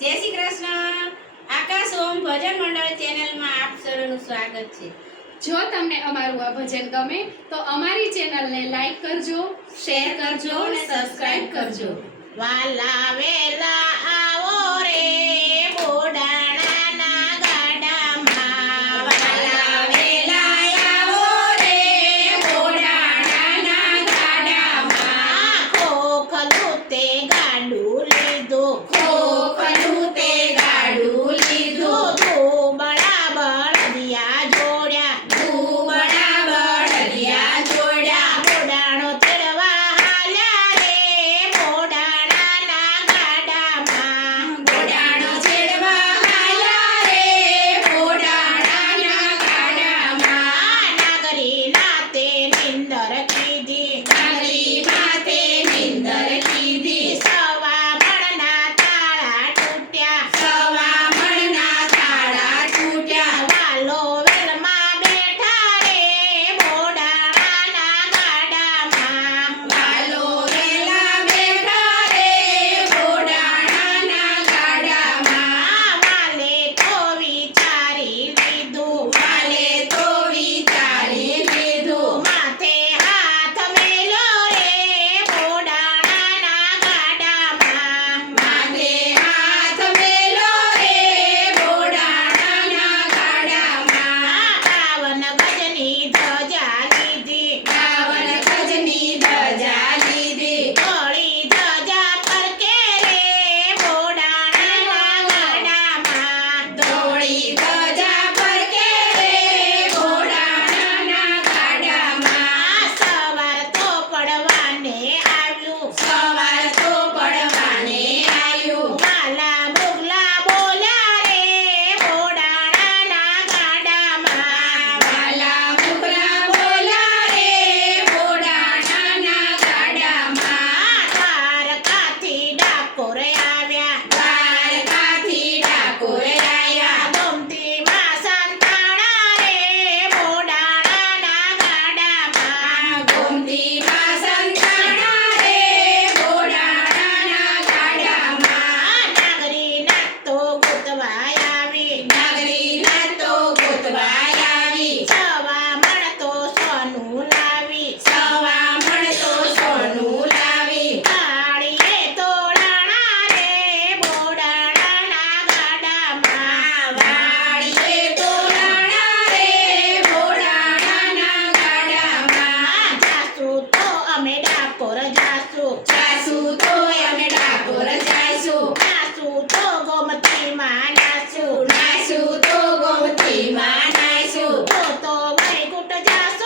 જય શ્રી કૃષ્ણ। આકાશ ઓમ ભજન મંડળ ચેનલમાં આપ સૌનું સ્વાગત છે। જો તમને અમારું આ ભજન ગમે તો અમારી ચેનલને લાઈક કરજો, શેર કરજો અને સબસ્ક્રાઇબ કરજો। વાલા વેલા આવો રે બોડાણાના ગાડામાં, વાલા વેલા આવો રે બોડાણાના ગાડામાં, ખોખલું તે ગાડું લીધું, ખોખલું તે ગાડું લીધું, ધૂબળા બળદિયા જોડ્યા, ધૂબળા બળદિયા જોડ્યા, બોડાણો તેડવા હાલ્યા રે બોડાણાના ગાડામાં, બોડાણો તેડવા હાલ્યા રે બોડાણાના ગાડામાં, નાગરી નાતે નિંદર કીધી, નાગરી નાતે નિંદર કીધી, સવા મણના તાળા તૂટ્યા, સવા મણના તાળા તૂટ્યા, વાલો વેલમાં બેઠા રે બોડાણાના ગાડામાં, વાલો વેલા બેઠા રે બોડાણાના ગાડામાં, વાલે તો વિચારી લીધું, વાલે તો વિચારી લીધું, માથે હાથ મેલ્યો રે બોડાણાના ગાડામાં, માથે હાથ મેલ્યો રે બોડાણાના ગાડામાં, 52 ગજની ધજા લીધી, 52 ગજની ધજા લીધી, ધોળી ધજા ફરકે રે બોડાણાના ગાડામાં, ધોળી ધજા ફરકે રે બોડાણાના ગાડામાં, સવાર તો પડવાને આવ્યું, સવાર તો પડવાને આવ્યું, વાલા મુગલા બોલ્યા રે બોડાણાના ગાડામાં, વાલા મુગલા બોલ્યા રે બોડાણાના ગાડામાં, દ્વારકાથી ડાકોર આવ્યા, દ્વારકાથી ડાકોર આવ્યા, ગોમતીમાં સંતાણા રે બોડાણાના ગાડામાં, ગોમતીમાં સંતાણા રે બોડાણાના ગાડામાં, નાગરી નાત તો ગોતવા આવી, નાગરી નાત તો ગોતવા આવી, સવા મણ તો સોનું લાવી, સવા મણ તો સોનું લાવી, કાળીએ તોડાણા રે બોડાણાના ગાડામાં, વાળીએ તોડાણા રે બોડાણાના ગાડામાં, જાસુ તો અમે ડાકોર જાસુ, જાસુ તો અમે ડાકોર જાસુ, નાસુ તો ગોમતીમાં નાસુ, નાસુ તો ગોમતીમાં નાસુ, તો વૈકુંઠ જાસુ